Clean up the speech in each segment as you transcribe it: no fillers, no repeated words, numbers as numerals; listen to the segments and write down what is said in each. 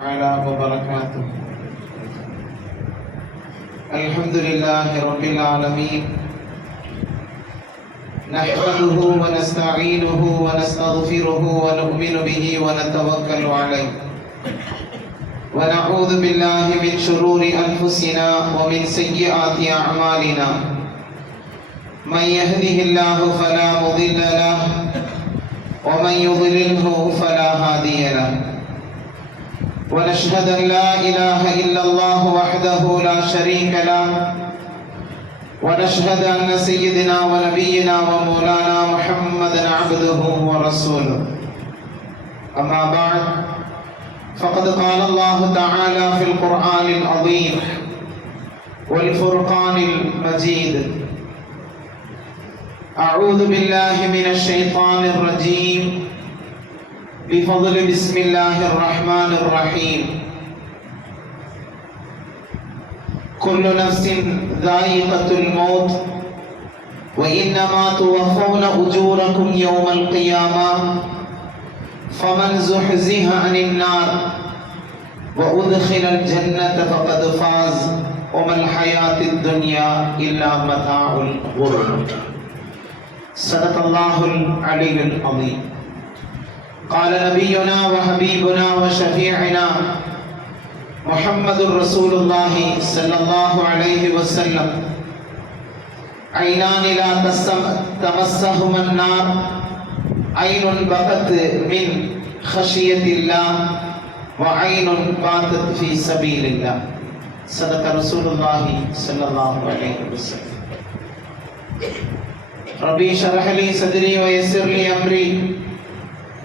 وبركاته. الحمد لله رب العالمين، نحمده ونستعينه ونستغفره ونؤمن به ونتوكل عليه، ونعوذ بالله من شرور أنفسنا ومن سيئات أعمالنا. من يهده الله فلا مضل له ومن يضلله فلا هادي له، ونشهد أن لا إله إلا الله وحده لا شريك له، ونشهد أن سيدنا ونبينا ومولانا محمدا عبده ورسوله. أما بعد، فقد قال الله تعالى في القرآن العظيم والفرقان المجيد: أعوذ بالله من الشيطان الرجيم، بفضل بسم الله الرحمن الرحيم. كل نفس ذائقة الموت وإنما توفون أجوركم يوم القيامة فمن زحزح عن النار وأدخل الجنة فقد فاز وما الحياة الدنيا إلا متاع الغرور. صدق الله العلي العظيم. قال نبينا وحبيبنا وشفيعنا محمد رسول الله صلى الله عليه وسلم: عينان لا تمسهما النار، عين بكت من خشية الله وعين باتت في سبيل الله. صدق رسول الله صلى الله عليه وسلم. ربي اشرح لي صدري ويسر لي أمري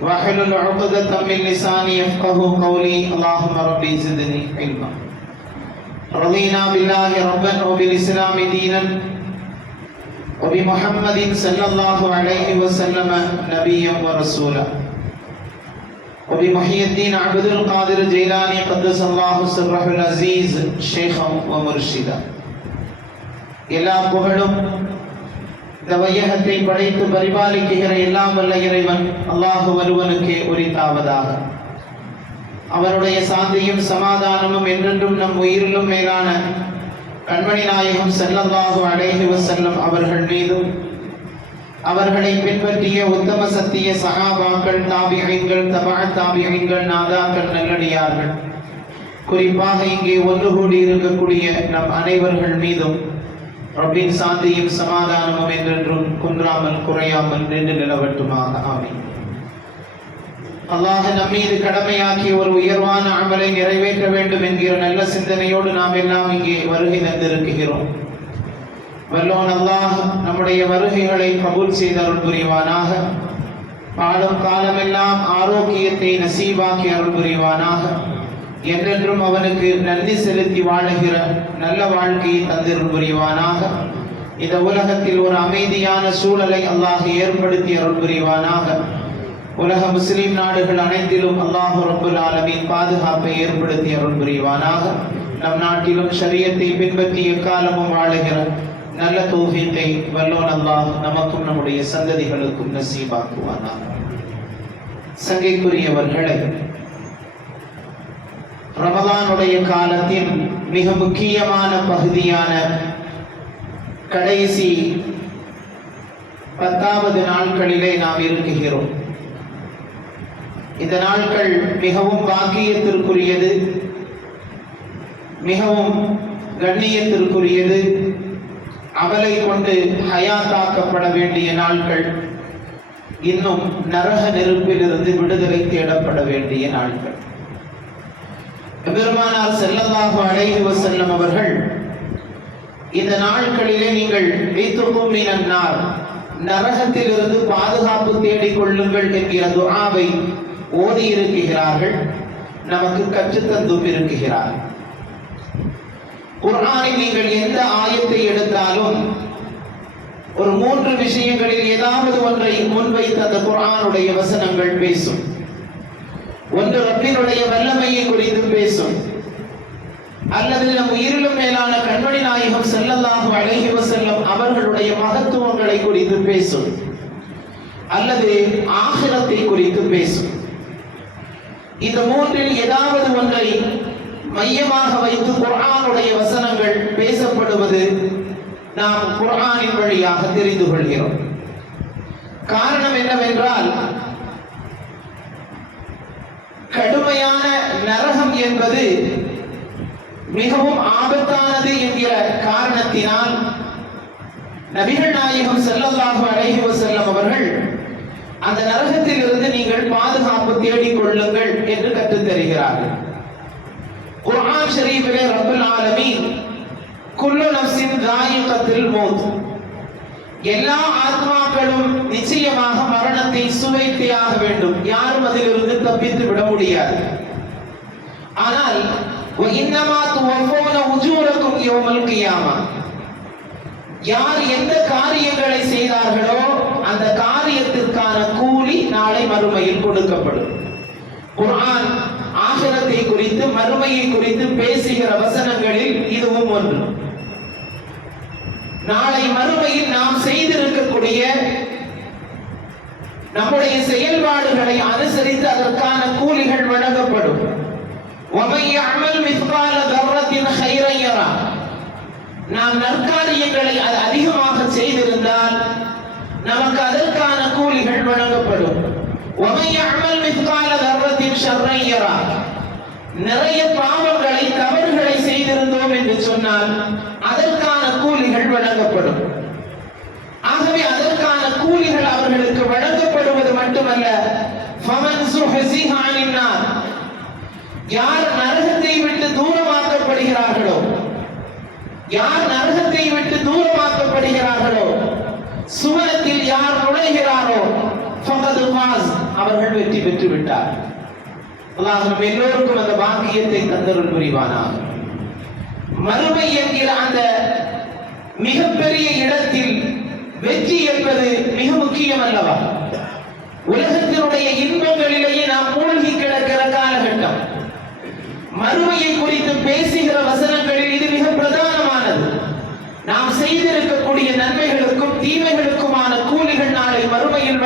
واحلل عقدة من لساني يفقهوا قولي. اللهم ربي زدني علما. رضينا بالله ربا وبالإسلام دينا وبمحمد صلى الله عليه وسلم نبيا ورسولا وبمحي الدين عبد القادر الجيلاني قدس الله سره العزيز شيخا ومرشدا. எல்லா புகழும் இந்த வையகத்தை படைத்து பரிபாலிக்கிற எல்லாம் வல்ல இறைவன் அல்லாஹ் ஒருவனுக்கே உரித்தாவதாக. அவருடைய சாந்தியும் சமாதானமும் என்றென்றும் நம் உயிரிலும் மேலான கண்மணி நாயகம் ஸல்லல்லாஹு அலைஹி வஸல்லம் அவர்கள் மீதும், அவர்களை பின்பற்றிய உத்தம சத்திய சஹாபாக்கள், தாபிஈன்கள், தபஅத் தாபிஈன்கள், நாதாக்கள், நல்லடியார்கள், குறிப்பாக இங்கே ஒன்று கூடி இருக்கக்கூடிய நம் அனைவர்கள் மீதும் ரப்பின் சாந்தியும் சமாதானமும் என்றென்றும் குன்றாமல் குறையாமல் நின்று நிலவட்டுமாக. ஆமீன். அல்லாஹ் நம்மீது கடமையாக்கிய ஒரு உயர்வான அமலை நிறைவேற்ற வேண்டும் என்கிற நல்ல சிந்தனையோடு நாம் எல்லாம் இங்கே வருகை தந்திருக்கிறோம். வல்லோன் அல்லாஹ் நம்முடைய வருகைகளை கபூல் செய்து அருள் புரிவானாக. பாடும் காலமெல்லாம் ஆரோக்கியத்தை நசீபாக்கி அருள் புரிவானாக. என்றென்றும் அவனுக்கு நன்றி செலுத்தி வாழுகிற நல்ல வாழ்க்கையை தந்திருள் புரிவானாக. இந்த உலகத்தில் ஒரு அமைதியான சூழலை அல்லாஹ் ஏற்படுத்தி அருள் புரிவானாக. உலக முஸ்லிம் நாடுகள் அனைத்திலும் அல்லாஹ் ரப்புல் ஆலமீன் பாதுகாப்பை ஏற்படுத்தி அருள் புரிவானாக. நம் நாட்டிலும் ஷரியத்தை பின்பற்றி எக்காலமும் வாழுகிற நல்ல தௌஃபீக்கை வல்லோன் அல்லாஹ் நமக்கும் நம்முடைய சந்ததிகளுக்கும் நசீபாக்குவானாக. சங்கைக்குரியவர்களே, ரமலானுடைய காலத்தின் மிக முக்கியமான பகுதியான கடைசி 10வது நாட்களிலே நாம் இருக்கிறோம். இந்த நாட்கள் மிகவும் பாக்கியத்திற்குரியது, மிகவும் கண்ணியத்திற்குரியது, அமலை கொண்டு ஹயாத்தாக்கப்பட வேண்டிய நாட்கள், இன்னும் நரக நெருப்பிலிருந்து விடுதலை தேடப்பட வேண்டிய நாட்கள். பெருமானார் ஸல்லல்லாஹு அலைஹி வஸல்லம் அவர்கள் இந்த நாட்களிலே நீங்கள் வைத்துக்கும் மினன் நார், நரகத்திலிருந்து பாதுகாப்பு தேடிக் கொள்ளுங்கள் என்கிற துஆவை ஓதி இருக்கிறார்கள், நமக்கு கற்றுத்தந்தும் இருக்கிறார்கள். குர்ஆனில் நீங்கள் எந்த ஆயத்தை எடுத்தாலும் ஒரு 3 விஷயங்களில் ஏதாவது ஒன்றை முன்வைத்து அந்த குர்ஆனுடைய வசனங்கள் பேசும். ஒன்று ரப்பினுடைய வல்லமையை குறித்து பேசும், அல்லது நம் உயிரிலும் மேலான கண்மணி நாயகம் ஸல்லல்லாஹு அலைஹி வஸல்லம் அவர்களுடைய மகத்துவங்களை குறித்து பேசும், அல்லது ஆகிரத்தை குறித்து பேசும். இந்த மூன்றில் ஏதாவது ஒன்றை மையமாக வைத்து குர்ஆனுடைய வசனங்கள் பேசப்படுவது நாம் குர்ஆனின் வழியாக தெரிந்து கொள்கிறோம். காரணம் என்னவென்றால், கடுமையான நரகம் என்பது மிகவும் ஆபத்தானது என்கிற காரணத்தினால் நபிகள் நாயகம் ஸல்லல்லாஹு அலைஹி வஸல்லம் அவர்கள் அந்த நரகத்தில் இருந்து நீங்கள் பாதுகாப்பு தேடிக் கொள்ளுங்கள் என்று கற்றுத் தருகிறார்கள். குர்ஆன் ஷரீஃபிலே ரப்பல் ஆலமீன் குல்லு நஃப்ஸின் தாயிகத்துல் மௌத், எல்லா ஆத்மாக்களும் நிச்சயமாக மரணத்தை சுவைத்தே ஆக வேண்டும், யாரும் அதிலிருந்து தப்பித்து விட முடியாது. ஆனால் வஇன்னமா துவஃபூன உஜூரக்கும் யௌமல் கியாமா, யார் எந்த காரியங்களை செய்தார்களோ அந்த காரியத்திற்கான கூலி நாளை மறுமையில் கொடுக்கப்படும். குர்ஆன் ஆகிரத்தை குறித்து மறுமையை குறித்து பேசுகிற வசனங்களில் இதுவும் ஒன்று. நாளை மறுமையில் நாம் செய்திருக்கக்கூடிய நம்முடைய செயல்பாடுகளை அனுசரித்து அதற்கான கூலிகள் வழங்கப்படும். وَمَن يَعْمَلْ مِثْقَالَ ذَرَّةٍ خَيْرًا يَرَهُ, நாம் நற்காரியங்களை அதிகமாக செய்திருந்தால் நமக்கு அதற்கான கூலிகள் வழங்கப்படும். وَمَن يَعْمَلْ مِثْقَالَ ذَرَّةٍ شَرًّا يَرَهُ, நிறைய பாவங்களை தவறுகளை செய்திருந்தோம் என்று சொன்னால் அதற்கான கூலிகள் வழங்கப்படும். ஆகவே அதற்கான கூலிகள் அவர்களுக்கு வழங்கப்படுவது மட்டுமல்ல, فَمَنْ زُحْزِحَ عَنِ النَّارِ, யார் நரகத்தை விட்டு தூரமாக்கப்படுகிறார்களோ, யார் நரகத்தை விட்டு தூரமாக்கப்படுகிறார்களோ, சுவனத்தில் யார் நுழைகிறாரோ, ஃபகது ஃபாஸ், அவர்கள் வெற்றி பெற்று விட்டார். அல்லாஹ் நம் எல்லோருக்கும் அந்த பாக்கியத்தை தந்தருள் புரிவானாக. மறுமை என்கிற அந்த மிகப்பெரிய இடத்தில் வெற்றி என்பது மிக முக்கியம் அல்லவா? உலகத்தினுடைய இன்பங்களிலேயே நாம் மூழ்கி கிடக்கிற காலகட்டம். மறுமையை குறித்து பேசுகிற வசனங்களில் இது மிக பிரதானமானது. நாம் செய்திருக்கக்கூடிய நன்மைகளுக்கும் தீமைகளுக்குமான கூலிகள் நாளை மறுமையில்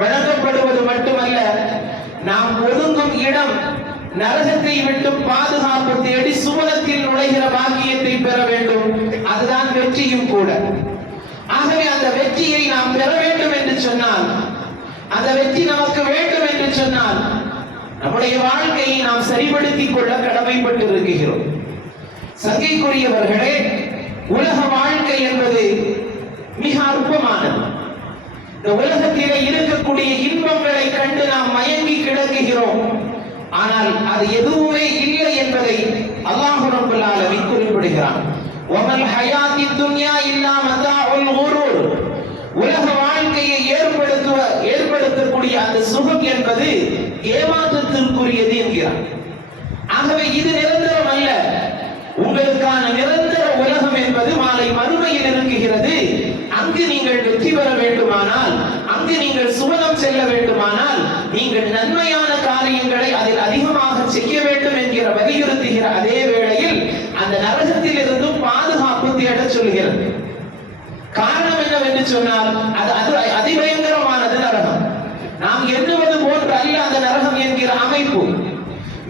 வழங்கப்படுவது மட்டுமல்ல, நாம் ஒதுங்கும் இடம் நரகத்தை விட்டு பாதுகாப்பு தேடி சுவனத்தில் நுழைகிற பாக்கியத்தை பெற வேண்டும். அதுதான் வெற்றியும் கூட. ஆகவே அந்த வெற்றியை நாம் பெற வேண்டும் என்று சொன்னால், அந்த வெற்றி நமக்கு வேண்டும் என்று சொன்னால், நம்முடைய வாழ்க்கையை நாம் சரிபடுத்திக் கொள்ள கடமைப்பட்டு இருக்கிறோம். சங்கைக்குரியவர்களே, உலக வாழ்க்கை என்பது மிக அற்பமானது. இந்த உலகத்திலே இருக்கக்கூடிய இன்பங்களை கண்டு நாம் மயங்கி கிடக்குகிறோம். ஆனால் அது எதுவுமே இல்லை என்பதை அல்லாஹ் ரப்பல் ஆலமீன் குறிப்பிடுகிறான். வமல் ஹயாத்தித் துன்யா இல்லா மதாஉல் குரூர், உலக வாழ்க்கையை ஏற்படுத்தக்கூடிய அந்த சுகம் என்பது ஏமாற்றத்திற்குரியது என்கிறார். ஆகவே இது நிரந்தரம் அல்ல. உங்களுக்கான நிரந்தர உலகம் என்பது மாலை மறுமையில் இருக்குகிறது. அங்கு நீங்கள் வெற்றி பெற வேண்டுமானால், அங்கு நீங்கள் சுவனம் செல்ல வேண்டுமானால், நீங்கள் நன்மையான காரியங்களை அதில் அதிகமாக செய்ய வேண்டும் என்கிற வலியுறுத்துகிற அதே வேளையில் அந்த நரகத்தில் இருந்தும் பாதுகாப்பு தேட சொல்கிறது. காரணம் என்னவென்று சொன்னால், அது அதிபயங்கரமானது நரகம். நாம் எண்ணுவது போன்று அல்ல அந்த நரகம் என்கிற அமைப்பு.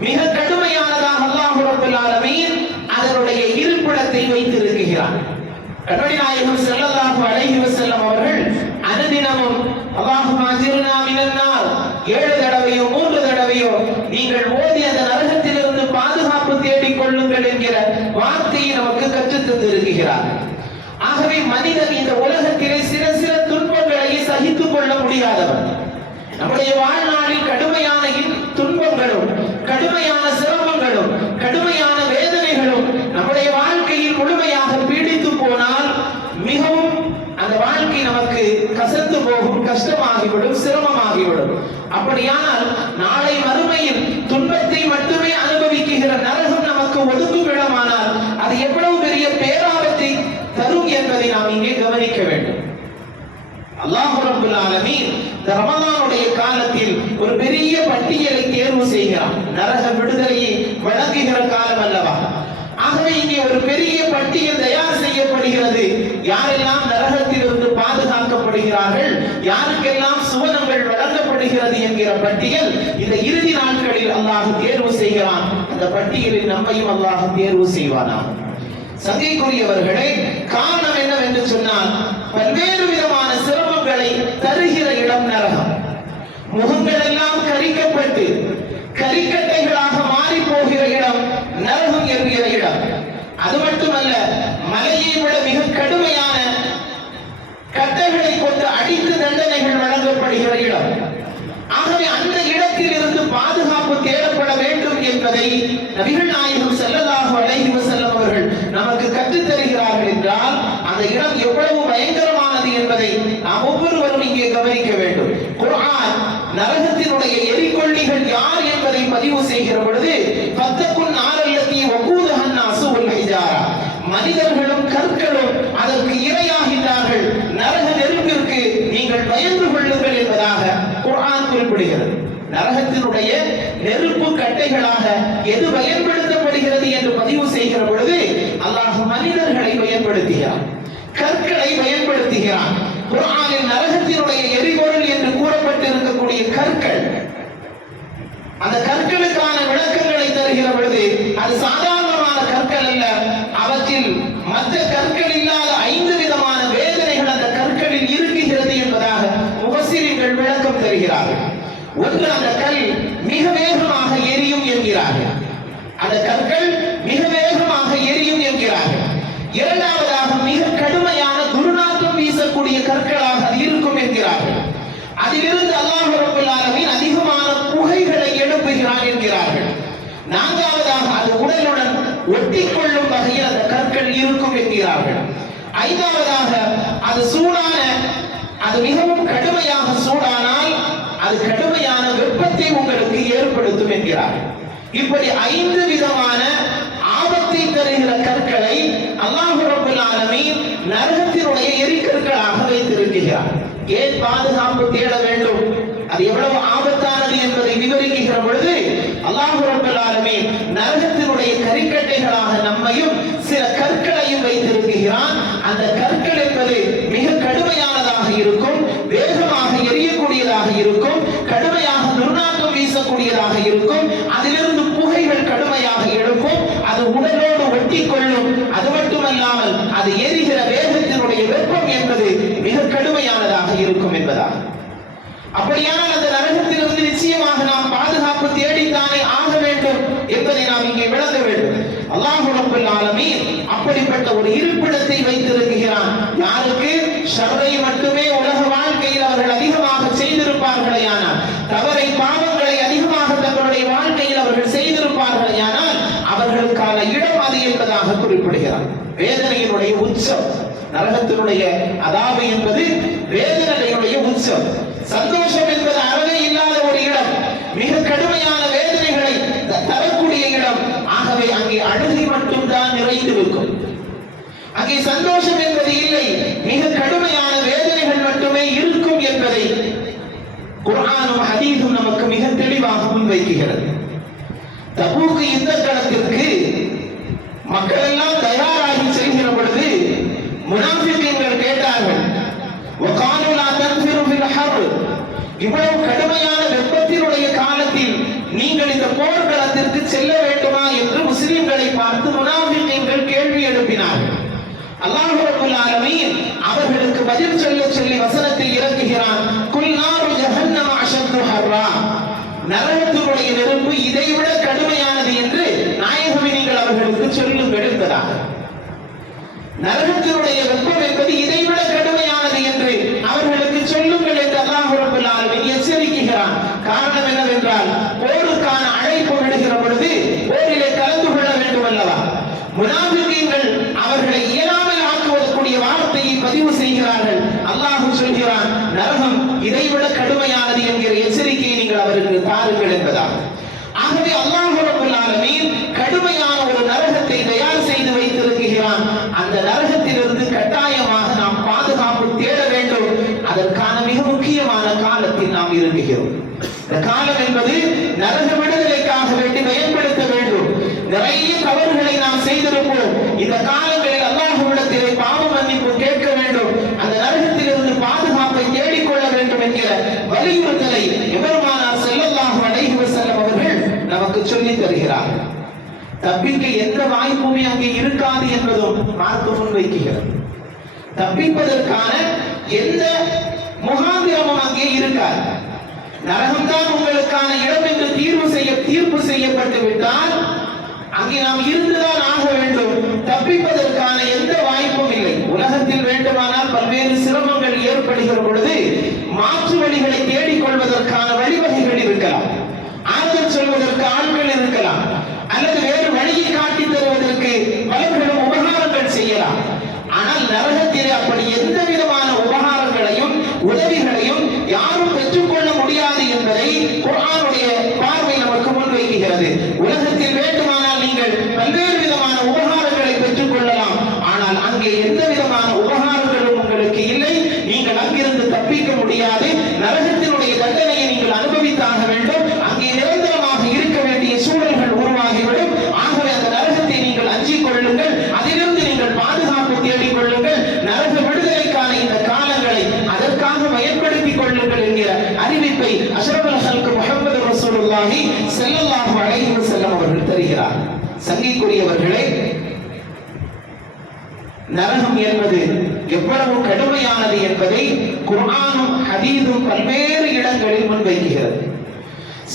மிக கடுமையானதாக அல்லாஹ் ரப்பல் ஆலமீன் அதனுடைய இருப்பிடத்தை வைத்திருக்கிறார். கண்மணி நாயகம் ஸல்லல்லாஹு அலைஹி வஸல்லம் அவர்கள் அனுதினமும் அல்லாஹும்ம அஜிர்னா மினன் நார் 7 தடவையோ 3 தடவையோ நீங்கள் ஓதி அந்த நரகத்திலிருந்து பாதுகாப்பு தேடிக் கொள்ளுங்கள் என்கிற வார்த்தையை நமக்கு கற்றுத் தந்திருக்கிறார். ஆகவே மனிதன் இந்த உலகத்திலே சில துன்பங்களை சகித்துக் கொள்ள முடியாதவன். நம்முடைய வாழ்நாளில் கடுமையான துன்பங்களும் கடுமையான சிரமங்களும் கடுமையான வேதனைகளும் நம்முடைய வாழ்க்கையில் முழுமையாக பீடித்து போனால் மிகவும் அந்த வாழ்க்கை நமக்கு கசந்து போகும், கஷ்டமாகிவிடும், சிரமமாகிவிடும். அப்படியானால் நாளை மறுமையில் துன்பத்தை மட்டுமே அனுபவிக்குகிற நரகம் நமக்கு ஒதுக்கும் இடமானால் அது எவ்வளவு பெரிய பேராபத்தை தரும் என்பதை நாம் இங்கே கவனிக்க வேண்டும். அல்லாஹ் ரப்பல் ஆலமீன் இந்த ரமலானுடைய காலத்தில் ஒரு பெரிய பட்டியலை தேர்வு செய்கிறான். நரக விடுதலையை வழங்குகிற காலம் அல்லவா? ஆகவே இங்கே ஒரு பெரிய பட்டியல் தயார் செய்யப்படுகிறது. யாரெல்லாம் நரகத்திலிருந்து பாதுகாக்கப்படுகிறார்கள், யாருக்கெல்லாம் சுவனங்கள் வழங்கப்படுகிறது என்கிற பட்டியல் இந்த இறுதி நாட்களில் அல்லாஹ் தேர்வு செய்கிறான். அந்த பட்டியலில் நம்மையும் அல்லாஹ் தேர்வு செய்வானா. சங்கைக்குரியவர்களே, காரணம் என்னவென்று சொன்னால், பல்வேறு விதமான சிரமங்களை தருகிற இடம் நரகம். முகங்கள் எல்லாம் கரிக்கப்பட்டு கரிக்கட்டைகளாக மாறி போகிற இடம் நரகம் என்கிற இடம். அது மட்டுமல்ல, மலையை விட மிக கடுமையான கட்டைகளை கொண்டு அடித்து தண்டனைகள் வழங்கப்படுகிற இடம். ஆகவே அந்த இடத்தில் இருந்து பாதுகாப்பு தேடப்பட வேண்டும் என்பதை நபிகள் நாயகம் ஸல்லல்லாஹு அலைஹி வஸல்லம் அவர்கள் நமக்கு கற்றுத் தருகிறார்கள் என்றால், அந்த இடம் எவ்வளவு பயங்கரமானது என்பதை நாம் ஒவ்வொருவரும் இங்கே கவனிக்க வேண்டும். குர்ஆன் நரகத்தினுடைய எரிகொள்ளிகள் யார் என்பதை பதிவு செய்கிற பொழுது, ஃபத்தகுன் நாரல்லதி வகூதுஹன் நாசு வல் ஹிஜாரா, மனிதர்களும் கற்களும் அதற்கு இரையாகின்றார்கள், நரக நெருப்பிற்கு நீங்கள் பயந்து கொள்ளுங்கள் என்பதாக குர்ஆன் குறிப்பிடுகிறது. நரகத்தினுடைய நெருப்பு கட்டைகளாக எது பயன்படுத்தப்படுகிறது என்று பதிவு செய்கிற பொழுது, அல்லாஹ் மனிதர்களை பயன்படுத்துகிறான், கற்களை பயன்படுத்துகிறான். குர்ஆனில் நரகத்தினுடைய எரிபொருள் என்று கூறப்பட்டு இருக்கக்கூடிய கற்கள், அந்த கற்களுக்கான விளக்கங்களை தருகிற பொழுது, அது சாதாரணமான கற்கள் அல்ல, அவற்றில் மற்ற கற்கள் இல்லாத 5 விதமான வேதனைகள் அந்த கற்களில் இருக்குகிறது என்பதாக முஃபஸ்ஸிரீன்கள் விளக்கம் தருகிறார்கள். ஒன்று, அந்த கல் மிக வேகமாக எரியும் என்கிறார்கள். அந்த கற்கள் மிக வேகமாக எரியும் என்கிறார்கள். இரண்டாவதாக, மிக கடுமையான துர்நாற்றம் வீசக்கூடிய கற்களாக அது இருக்கும் என்கிறார்கள். அதிலிருந்து அல்லாஹ் ரப்பல் ஆலமீன் அதிகமான புகைகளை எழுப்புகிறான் என்கிறார்கள். நான்காவதாக, அது உடலுடன் ஒட்டிக்கொள்ளும் வகையில் அந்த கற்கள் இருக்கும் என்கிறார்கள். ஐந்தாவதாக, அது சூடான, அது மிகவும் கடுமையாக சூடானால் அது கடுமையான வெப்பத்தை உங்களுக்கு ஏற்படுத்தும் என்கிறார்கள். இப்படி 5 விதமான ஆபத்தை தருகிற கற்களை அல்லாஹ் ரப்பல் ஆலமீன் நரகத்தினுடைய எரிகற்களாக வைத்திருக்கிறார். ஏன் பாதுகாப்பு தேட வேண்டும், அது எவ்வளவு ஆபத்தானது என்பதை விவரிக்கிற பொழுது, அல்லாஹ் ரப்பல் ஆலமீன் நரகத்தினுடைய கரிக்கட்டைகளாக நம்மையும் சில கற்களையும் வைத்திருக்கிறான். அந்த கற்கள் என்பது மிக கடுமையானதாக இருக்கும், வேகமாக எரியக்கூடியதாக இருக்கும், கடுமையாக துர்நாற்றம் வீசக்கூடியதாக இருக்கும், அதிலிருந்து புகைகள் கடுமையாக எழுக்கும், அது உடலோடு ஒட்டிக்கொள்ளும். அது மட்டுமல்லாமல் அது எரிகிற வேகத்தினுடைய வெப்பம் என்பது மிக கடுமையானதாக இருக்கும் என்பதாக. அப்படியானால் அந்த நரகத்திலிருந்து நிச்சயமாக நாம் பாதுகாப்பு தேடித்தானே ஆக வேண்டும் என்பதை நாம் இங்கே விளங்க வேண்டும். அல்லாஹ் ரப்பல் ஆலமீன் அப்படிப்பட்ட ஒரு இருப்பிடத்தை வைத்திருக்கிறான். யாருக்கு? ஷர்ரை மட்டுமே உலக வாழ்க்கையில் அவர்கள் அதிகமாக செய்திருப்பார்களேயானால், தவறை பாவங்களை அதிகமாக தங்களுடைய வாழ்க்கையில் அவர்கள் செய்திருப்பார்களேயானால் அவர்களுக்கான இடம் அது என்பதாக குறிப்பிடுகிறார். வேதனையினுடைய உச்சம் நரகத்தினுடைய அதாபு என்பது வேதனையுடைய உச்சம். சந்தோஷம் என்பது அறவே இல்லாத ஒரு இடம், மிக கடுமையான வேதனைகளை தரக்கூடிய இடம். ஆகவே அங்கே அழுகை மட்டும்தான் நிறைந்திருக்கும், அங்கே சந்தோஷம் என்பது இல்லை, மிக கடுமையான வேதனைகள் மட்டுமே இருக்கும் என்பதை குர்ஆனும் ஹதீஸும் நமக்கு மிக தெளிவாக முன்வைக்கிறது. தபூக் யுத்த களத்திற்கு மக்கள் எல்லாம் தயாராகி செல்கிற பொழுது முனாஃபிகீன்கள் கேட்டார்கள், வகாலு லா தன்ஃபிரு ஃபில் ஹர், இவ்வளவு கடுமையான வெப்பத்தினுடைய காலத்தில் நீங்கள் இந்த போர்க்களத்திற்கு செல்ல வேண்டுமா என்று முஸ்லிம்களை பார்த்து முனாஃபிகீன்கள் கேள்வி எழுப்பினார்கள். அல்லாஹ் ரப்பல் ஆலமீன் அவர்களுக்கு பதில் சொல்லி வசனத்தை இறக்குகிறான். குல் நாரு ஜஹன்னம அஷத்து ஹர்ரா, நரகத்தினுடைய நெருப்பு இதைவிட கடுமையானது என்று நாயகமே நீங்கள் அவர்களுக்கு சொல்லுங்கள் என்பதாக. நரகத்தினுடைய வெப்பம் என்பது இதைவிட கடுமையானது என்று அவர்களுக்கு சொல்லுங்கள் என்று அல்லாஹ் ரப்பல் ஆலமீன் எச்சரிக்கிறான். காரணம் என்னவென்றால், போருக்கான அழைப்பு விடுகிற பொழுது போரிலே கலந்து கொள்ள வேண்டும் அல்லவா. முனாஃபிகீன்கள் அவர்களை இயலாமல் ஆக்குவதற்குரிய வார்த்தையை பதிவு செய்கிறார்கள். அல்லாஹ் சொல்கிறான், நரகம் இதைவிட கடுமையானது என்கிற எச்சரிக்கையை நீங்கள் அவருக்கு தாருங்கள் என்பதாக. ஆகவே அல்லாஹ் ரப்பல் ஆலமீன் கடுமையான ஒரு நரகத்தை தயார் செய்து வைத்திருக்கிறான். அந்த நரகத்திலிருந்து தப்பிக்க எந்த வாய்ப்புமே அங்கே இருக்காது என்பதும் மார்க்கம் முன்வைக்கிறது. தப்பிப்பதற்கான எந்த முகாந்திரமும் அங்கே இருக்காது. நரகம்தான் உங்களுக்கான இடம் என்று தீர்ப்பு செய்யப்பட்டு விட்டால் அங்கே நாம் இருந்துதான் ஆக வேண்டும். தப்பிப்பதற்கான எந்த வாய்ப்பும் இல்லை. உலகத்தில் வேண்டுமானால் பல்வேறு சிரமங்கள் ஏற்படுகிற பொழுது மாற்று வழிகளை தேடிக்கொள்வதற்கான வழிவகைகள் இருக்கலாம், ஆறுதல் சொல்வதற்கு ஆட்கள் இருக்கலாம், அல்லது வேறு வழியை காட்டி தருவதற்கு பலர்களும் உபகாரங்கள் செய்யலாம். ஆனால் நரகத்திலே அப்படி எந்த விதமான உபகாரங்களையும் உதவிகளையும் யாரும் பெற்றுக்கொள்ள முடியாது என்பதை குர்ஆனுடைய பார்வை நமக்கு முன்வைக்கிறது. உலகத்தில் வேண்டுமானால் நீங்கள் பல்வேறு விதமான உபகாரங்களை பெற்றுக் கொள்ளலாம், ஆனால் அங்கே எந்த விதமான உபகாரங்களும் உங்களுக்கு இல்லை. நீங்கள் அங்கிருந்து தப்பிக்க முடியாது. நரகத்தினுடைய தண்டனையை நீங்கள் அனுபவித்தாக வேண்டும். அங்கே நிரந்தரமாக இருக்க வேண்டிய சூழல்கள் உருவாகிவிடும். ஆகவே அந்த நரகத்தை நீங்கள் அஞ்சிக் கொள்ளுங்கள், அதிலிருந்து நீங்கள் பாதுகாப்பு தேடிக் கொள்ளுங்கள். நரக விடுதலைக்கான இந்த காலங்களை அதற்காக பயன்படுத்திக் கொள்ளுங்கள் என்கிற அறிவிப்பை அஷ்ரஃபுல் ஹல்க் முஹம்மது ரசூலுல்லாஹி ஸல்லல்லாஹு அலைஹி வஸல்லம் அவர்கள் தருகிறார். சங்கைக்குரியவர்களே, நரகம் என்பது எவ்வளவு கடுமையானது என்பதை குர்ஆனும் ஹதீஸும் பல்வேறு இடங்களில் முன்வைக்கிறது.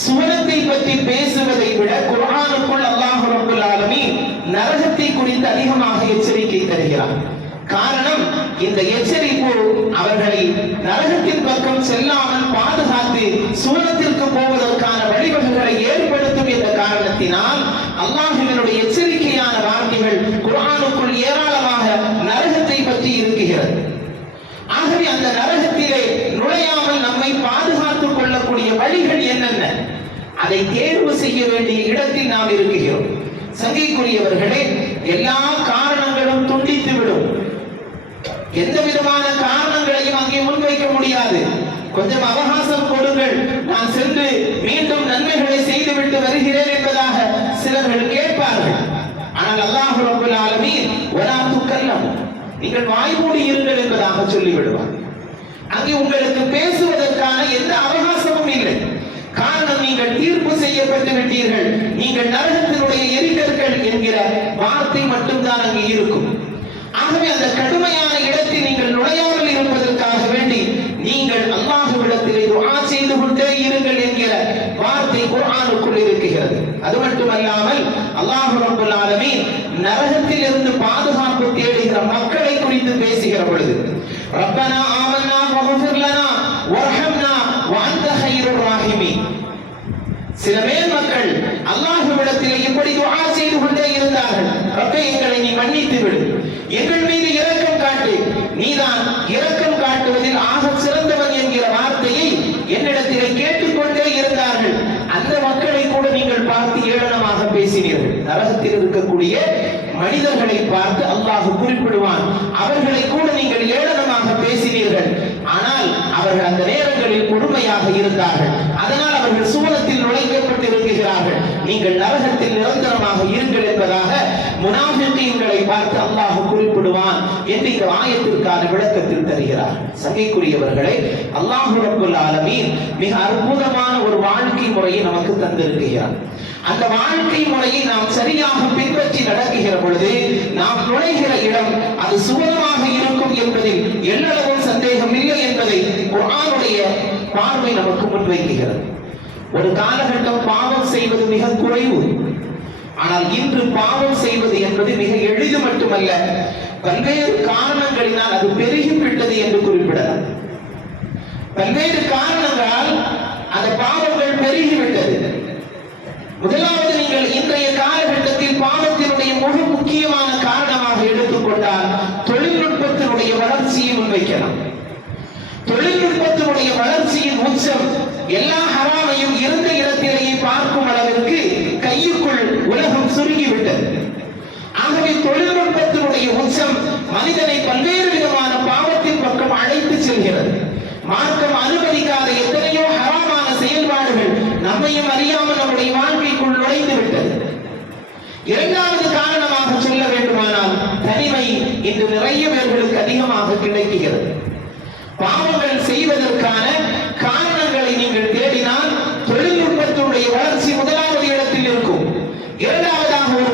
சுவனத்தை பற்றி பேசுவதை விட குர்ஆனுக்குள் அல்லாஹ் ரப்பல் ஆலமீன் நரகத்தை குறித்து அதிகமாக எச்சரிக்கை தருகிறார். காரணம், இந்த எச்சரிப்பு அவர்களை நரகத்தின் பக்கம் செல்லாமல் பாதுகாத்து சுவனத்திற்கு போவதற்கான வழிவகைகளை ஏற்படுத்தும் என்ற காரணத்தினால் அல்லாஹ்வினுடைய எச்சரிக்கையான வார்த்தைகள் குர்ஆனுக்குள் ஏராளமாக நரகத்தை பற்றி இருக்கிறது. ஆகவே அந்த நரகத்திலே நுழையாமல் நம்மை பாதுகாத்துக் கொள்ளக்கூடிய வழிகள் என்னென்ன, அதை தேர்வு செய்ய வேண்டிய இடத்தில் நாம் இருக்கிறோம். சங்கைக்குரியவர்களே, எல்லா காரணங்களும் துண்டித்து விடும். எந்த விதமான காரணங்களையும் அங்கே முன்வைக்க முடியாது. கொஞ்சம் அவகாசம் கொடுங்கள், நான் சென்று மீண்டும் நன்மைகளை செய்துவிட்டு வருகிறேன் என்பதாக சிலர்கள் கேட்பார்கள். ஆனால் அல்லாஹ் ரப்பல் ஆலமீன் வலா துக்கல்லம், நீங்கள் வாய்மூடி இருங்கள் என்பதாக சொல்லிவிடுவார். அங்கே உங்களுக்கு பேசுவதற்கான எந்த அவகாசமும் இல்லை. காரணம், நீங்கள் தீர்ப்பு செய்யப்பட்டு விட்டீர்கள். நீங்கள் நரகத்தினுடைய எரிகற்கள் என்கிற வார்த்தை மட்டும்தான் அங்கே இருக்கும். ஆகவே அந்த கடுமையான இடத்தில் நீங்கள் நுழையாமல் இருப்பதற்காக வேண்டி நீங்கள் அல்லாஹ்விடத்திலே துஆ செய்து கொண்டே இருங்கள் என்கிற வார்த்தை குர்ஆனுக்குள் இருக்கிறது. அது மட்டுமல்லாமல் அல்லாஹ் ரப்பல் ஆலமீன் நரகத்தில் இருந்து பாதுகாப்பு தேடுகிற மக்களை குறித்து பேசுகிற பொழுது ரப்பனா ஆமன்னா வஃபிர் லனா வர்ஹம்னா வஅன்த கைருர் ராஹிமீன், சில மேல் மக்கள் அல்லாஹ்விடத்திலே இப்படி துஆ செய்து கொண்டே இருந்தார்கள். ரப்பே, எங்களை நீ மன்னித்து விடு, எங்கள் மீது இரக்கம் காட்டு, நீதான் இரக்கம் காட்டுவதில் ஆக சிறந்தவன் என்கிற வார்த்தையை என்னிடத்திலே கேட்டுக்கொண்டே இருந்தார்கள். அந்த மக்களை கூட நீங்கள் பார்த்து ஏளனமாக பேசினீர்கள். நரகத்தில் இருக்கக்கூடிய மனிதர்களை பார்த்து அல்லாஹ் குறிப்பிடுவான், அவர்களை கூட நீங்கள் ஏளனமாக பேசினீர்கள். ஆனால் அவர்கள் அந்த நேரங்களில் கொடுமையாக இருந்தார்கள். அதனால் அவர்கள் சுவனத்தில் நுழைக்கப்பட்டு இருக்கிறார்கள். நீங்கள் நரகத்தில் நிரந்தரமாக இருங்கள் என்பதாக முனாஃபிகீன்களை பார்த்து அல்லாஹ் குறிப்பிடுவான் என்று இந்த ஆயத்திற்கான விளக்கத்தில் தருகிறார். சங்கைக்குரியவர்களே, அல்லாஹ் ரப்பல் ஆலமீன் மிக அற்புதமான ஒரு வாழ்க்கை முறையை நமக்கு தந்திருக்கிறார். அந்த வாழ்க்கை முறையை நாம் சரியாக பின்பற்றி நடக்குகிற பொழுது நாம் நுழைகிற இடம் அது சுவனமாக இருக்கும் என்பதில் எல்லளவும் சந்தேகம் இல்லை என்பதை குர்ஆனுடைய பார்வை நமக்கு முன்வைக்கிறது. ஒரு காலகட்டம் பாவம் செய்வது மிக குறைவு. ஆனால் இன்று பாவம் செய்வது என்பது மிக எளிது மட்டுமல்ல, பல்வேறு காரணங்களினால் அது பெருகிவிட்டது என்று குறிப்பிடலாம். பல்வேறு காரணங்களால் அந்த பாவங்கள் பெருகிவிட்டது. முதலாவது, நீங்கள் இன்றைய காலகட்டத்தில் பாவத்தினுடைய மிக முக்கியமான காரணமாக எடுத்துக்கொண்டால் தொழில்நுட்பத்தினுடைய வளர்ச்சியை முன்வைக்கலாம். தொழில்நுட்பத்தினுடைய வளர்ச்சியின் உச்சம் எல்லா ஹராமையும் இருந்த இடத்திலேயே பார்க்கும் அளவிற்கு கையுக்குள் உலகம் சுருங்கிவிட்டது. ஆகவே தொழில்நுட்பத்தினுடைய உச்சம் மனிதனை பல்வேறு விதமான பாவத்தின் பக்கம் அழைத்து செல்கிறது. மார்க்கம் அனுமதிக்காத எத்தனையோ ஹராமான செயல்பாடுகள் நம்மையும் அறியாமல் நம்முடைய வாழ்க்கைக்குள் நுழைந்து விட்டது. இரண்டாவது காரணமாக சொல்ல வேண்டுமானால் தனிமை இன்று நிறைய பேர்களுக்கு அதிகமாக கிடைக்கிறது. பாவங்கள் செய்வதற்கான காரணங்களை நீங்கள் தேடினால் தொழில்நுட்பத்தினுடைய வளர்ச்சி முதலாவது இடத்தில் இருக்கும். இரண்டாவதாக ஒரு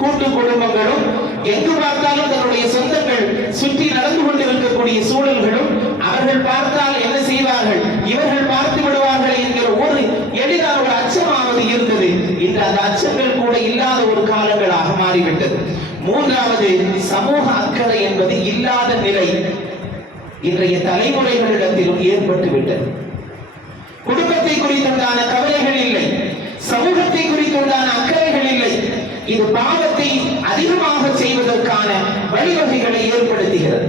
கூட்டு குடும்பங்களும், எங்கு பார்த்தாலும் தன்னுடைய சொந்தங்கள் சுற்றி நடந்து கொண்டிருக்கக்கூடிய சூழல்களும், அவர்கள் பார்த்தால் என்ன செய்வார்கள், இவர்கள் பார்த்து விடுவார்கள் என்கிற ஒரு எளிதான ஒரு அச்சமாவது இருந்தது. இன்று அந்த அச்சங்கள் கூட இல்லாத ஒரு காலங்களாக மாறிவிட்டது. மூன்றாவது, சமூக அக்கறை என்பது இல்லாத நிலை இன்றைய தலைமுறைகளிடத்திலும் ஏற்பட்டு விட்டது. குடும்பத்தை குறித்துண்டான கவலைகள் இல்லை, சமூகத்தை குறித்துண்டான அக்கறைகள் இல்லை. இது பாவத்தை அதிகமாக செய்வதற்கான வழிவகைகளை ஏற்படுத்துகிறது.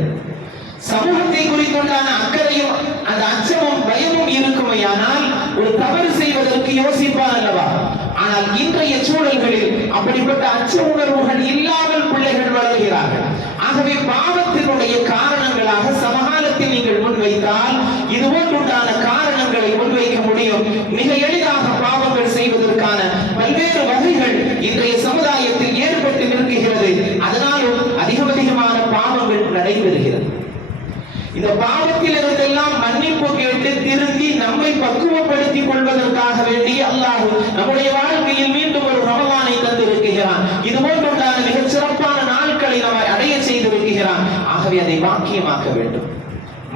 சமூகத்தை குறித்துண்டான அக்கறையும் அந்த அச்சமும் பயமும் இருக்குமையானால் ஒரு தவறு செய்வதற்கு யோசிப்பார் அல்லவா? ஆனால் இன்றைய சூழல்களில் அப்படிப்பட்ட அச்ச உணர்வுகள் இல்லாமல் பிள்ளைகள் வளர்கிறார்கள். ஆகவே பாவத்தினுடைய காரணங்களாக சமகாலத்தில் நீங்கள் முன்வைத்தால் இதுபோன்றுண்டான காரணங்களை முன்வைக்க முடியும். மிக எளிதாக பாவங்கள் செய்வதற்கான பல்வேறு வகைகள் இன்றைய சமுதாயத்தில் ஏற்பட்டு நிற்கிறது. அதனாலும் அதிகமான பாவங்கள் நடைபெறுகிறது. இந்த பாவத்தில் இருந்தெல்லாம் மன்னிப்பு கேட்டு திருந்தி நம்மை பக்குவப்படுத்திக் கொள்வதற்காக வேண்டி அல்லாஹ் நம்முடைய வாழ்க்கையில் மீண்டும் ஒரு ரமலானை தந்திருக்கிறான். இது போன்றுண்டான மிகச் சிறப்பான நாட்களை நம்மை அடைய செய்திருக்கிறான். ஆகவே அதை பாக்கியமாக்க வேண்டும்.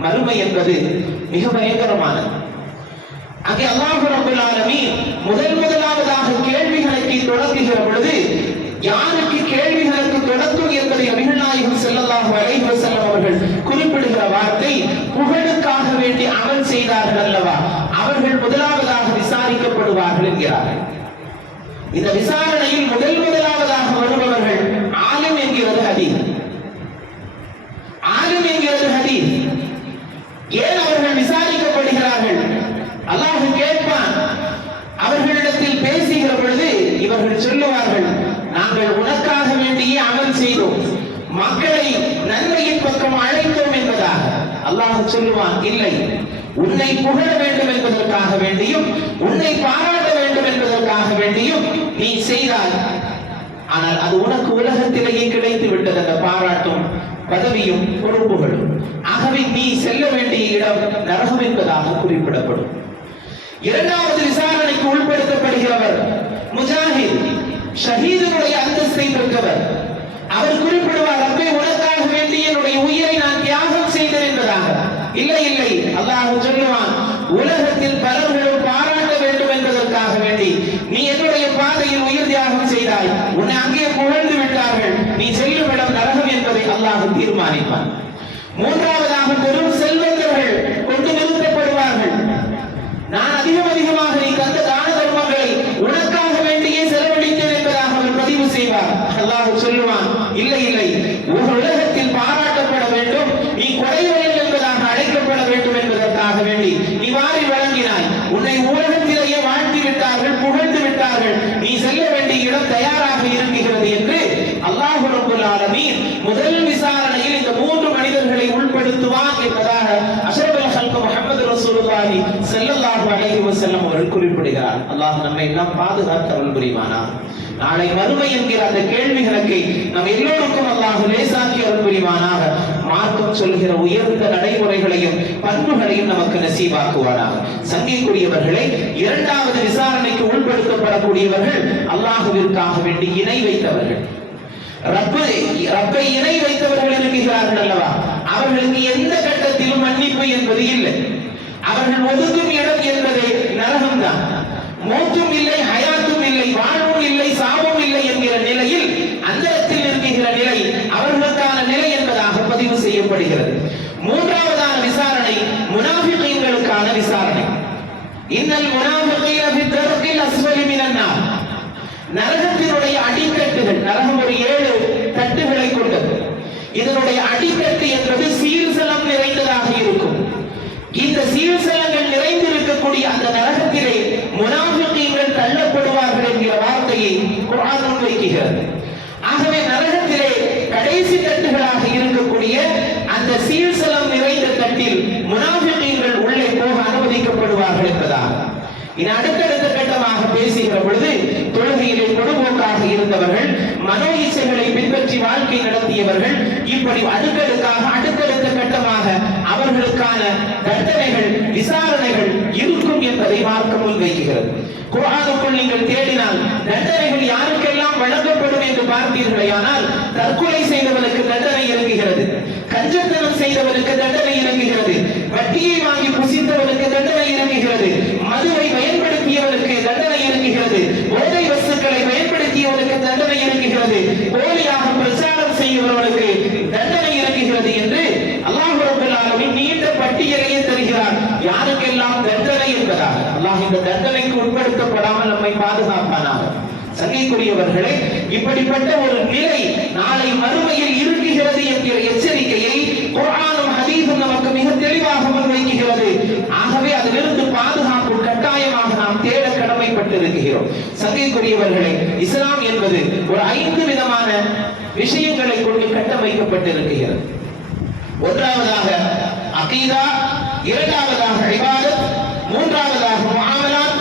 மறுமை என்பது மிக பயங்கரமானது. அங்கே அல்லாஹ் ரப்பல் ஆலமீன் முதலாவதாக கேள்விகளுக்கு தொடங்குகிற பொழுது யாருக்கு கேள்விகளுக்கு தொடக்கும் என்பதை நபிகள் நாயகம் ஸல்லல்லாஹு அலைஹி வஸல்லம் அவர்கள் குறிப்பிடுகிற வார்த்தை, புகழுக்காக வேண்டி அமல் செய்தார்கள் அல்லவா, அவர்கள் முதலாவதாக விசாரிக்கப்படுவார்கள் என்கிறார்கள். இந்த விசாரணையில் முதலாவதாக வருபவர்கள் ஆலிம் என்கிறது ஹதீஸ். ஆலிம் என்கிறது ஹதீஸ். ஏன் அவர்கள் விசாரிக்கப்படுகிறார்கள்? அல்லாஹ் கேட்பான். அவர்களிடத்தில் பேசுகிற பொழுது இவர்கள் சொல்லுவார்கள், நாங்கள் உனக்காக வேண்டியே அமல் செய்தோம், மக்களை நன்மையின் பக்கம் அழைத்தோம் என்பதாக. அல்லாஹ் சொல்லுவான், இல்லை, உன்னை புகழ வேண்டும் என்பதற்காக வேண்டியும் உன்னை பாராட்ட வேண்டும் என்பதற்காக வேண்டியும் நீ செய்தாய். ஆனால் அது உனக்கு உலகத்திலேயே கிடைத்து விட்டது, அந்த பாராட்டும் பதவியும் பொறுப்புகளும். ஆகவே நீ செல்ல வேண்டிய இடம் நரகம் என்பதாக குறிப்பிடப்படும். இரண்டாவது விசாரணைக்கு உட்படுத்தப்படுகிறவர் முஜாஹித், ஷஹீதுடைய அந்தஸ்தை பெற்றவர். அவர் குறிப்பிடுவார், ரப்பே உனக்காக வேண்டி என்னுடைய உயிரை நான் தியாகம் செய்தேன் என்பதாக. இல்லை இல்லை, அல்லாஹ் சொல்லுவான், உலகத்தில் பலர்களும் பாராட்ட வேண்டும் என்பதற்காக வேண்டி நீ என்னுடைய பாதையில் உயிர் தியாகம் செய்தாய், உன்னை அங்கே புகழ்ந்து விட்டார்கள், நீ செல்லும் இடம் நரகம் என்பதை அல்லாஹ் தீர்மானிப்பான். மூன்றாவதாக பெரும் செல்வந்தர்கள் கொண்டு நிறுத்தப்படுவார்கள். நான் அதிகமாக நீ தந்த தான தர்மங்களை உனக்காக வேண்டியே செலவழித்தேன் என்பதாக அவர் பதிவு செய்வார். அல்லாஹ் சொல்லுவான், இல்லை இல்லை, உலகத்தில் பாராட்டப்பட வேண்டும், நீ கொடைவர்கள் என்பதாக அழைக்கப்பட வேண்டும் என்பதற்காக வேண்டி நீ வாரி வழங்கினாய், உன்னை உலகத்திலேயே வாழ்த்தி விட்டார்கள், புகழ்ந்து விட்டார்கள், நீ செல்ல வேண்டிய இடம் தயாராக இருக்கிறது என்று அல்லாஹ் ரப்பல் ஆலமீன் முதல் விசாரணையில் இந்த மூன்று மனிதர்களை உள்படுத்துவான் என்பதாக அஷ்ரஃபுல் ஹல்க் முஹம்மது ரசூலுல்லாஹி ஸல்லல்லாஹு அலைஹி வஸல்லம் அவர்கள் குறிப்பிடுகிறார். அல்லாஹ் நம்மை எல்லாம் பாதுகாத்தவள் புரிவானாக. நாளை மறுமை என்கிற அந்த கேள்விகளுக்கு நம் எல்லோருக்கும் அல்லாஹ் லேசாக்கி அருள் புரிவானாக. மார்க்கம் சொல்கிற உயர்ந்த நடைமுறைகளையும் பண்புகளையும் நமக்கு நசீபாக்குவானாக. சங்கைக்குரியவர்களை, இரண்டாவது விசாரணைக்கு உட்படுத்தப்படக்கூடியவர்கள் அல்லாஹ்விற்காக வேண்டி இணை வைத்தவர்கள். ரப்பை இணை வைத்தவர்கள் இருக்கிறார்கள் அல்லவா, அவர்களுக்கு எந்த கட்டத்திலும் மன்னிப்பு என்பது இல்லை. அவர்கள் ஒதுக்கும் இடம் என்பதே நரகம்தான். மௌத்தும் இல்லை, ஹயாத்தும் இல்லை, வாழ்வும் இல்லை, சாவும் இல்லை என்கிற நிலையில் அந்த இடத்தில் இருக்கிற நிலை அவர்களுக்கான நிலை என்பதாக பதிவு செய்யப்படுகிறது. மூன்றாவதான விசாரணை முனாஃபிகீன்களுக்கான விசாரணை. இன்னல் முனாஃபிகீன ஃபி தர்கில் அஸ்ஃபலி மினன் நார். நரகத்தினுடைய அடிக்கட்டுகள், நரகம் ஒரு 7 தட்டுகளை கொண்டது. இதனுடைய அடிக்கட்டு என்பது சீர்சலம் நிறைந்ததாக இருக்கும். இந்த சீர்சலங்கள் நிறைந்திருக்கக்கூடிய அந்த நரகத்திலே முனாஃபிகீன்கள் தள்ளப்படுவார்கள் என்கிற வார்த்தையை குர்ஆன் முன்வைக்கிறது. ஆகவே நரகத்திலே கடைசி தட்டுகளாக இருக்கக்கூடிய அந்த சீர்சலம் நிறைந்த தட்டில் முனாஃபிகீன்கள் உள்ளே போக அனுமதிக்கப்படுவார்கள் என்பதாக. இது அடுத்தடுத்த கட்டமாக பேசுகிற பொழுது, தொழுகையிலே பொதுபோக்காக இருந்தவர்கள், மனோ இச்சைகளை பின்பற்றி வாழ்க்கை நடத்தியவர்கள், இப்படி அடுத்தடுத்த கட்டமாக அவர்களுக்கான தண்டனைகள், விசாரணைகள் இருக்கும் என்பதை மார்க்கம் முன்வைக்கிறது. குர்ஆனுக்குள் நீங்கள் தேடினால் மறுமையினால் தண்டனைகள் யாருக்கெல்லாம் வழங்கப்படும் என்று பார்த்தீர்களே, ஆனால் தற்கொலை செய்தவனுக்கு தண்டனை இறங்குகிறது, கஞ்சத்தனம் செய்தவனுக்கு தண்டனை இறங்குகிறது, வட்டியை வாங்கி புசித்தவனுக்கு தண்டனை இறங்குகிறது, மதுவை பயன்படுத்தியவனுக்கு தண்டனை இறங்குகிறது, போதை வஸ்துக்களை பயன்படுத்தியவனுக்கு தண்டனை இறங்குகிறது, போலியாக பிரச்சாரம் செய்கிறவனுக்கு தண்டனை இறங்குகிறது என்று அல்லாஹ் ரப்பல் ஆலமீன் நீண்ட பட்டியலையே தருகிறார். யாருக்கெல்லாம் தண்டனை என்பதாக. அல்லாஹ் இந்த தண்டனைக்கு உட்படுத்தப்படாமல் நம்மை பாதுகாப்பானாக. சங்கைக்குரியவர்களே, இப்படிப்பட்ட ஒரு நிலை நாளை மறுமையில் இருக்குகிறது என்கிற எச்சரிக்கையை குர்ஆனும் ஹதீஸும் நமக்கு மிக தெளிவாக முன்வைக்கிறது. ஆகவே அதிலிருந்து பாதுகாப்பு கட்டாயமாக நாம் தேட கடமைப்பட்டிருக்கிறோம். சங்கைக்குரியவர்களே, இஸ்லாம் என்பது ஒரு 5 விதமான விஷயங்களை கொண்டு கட்டமைக்கப்பட்டிருக்கிறது. ஒன்றாவதாக அகீதா, இரண்டாவதாக இபாதத், மூன்றாவதாக முஆமலாத்,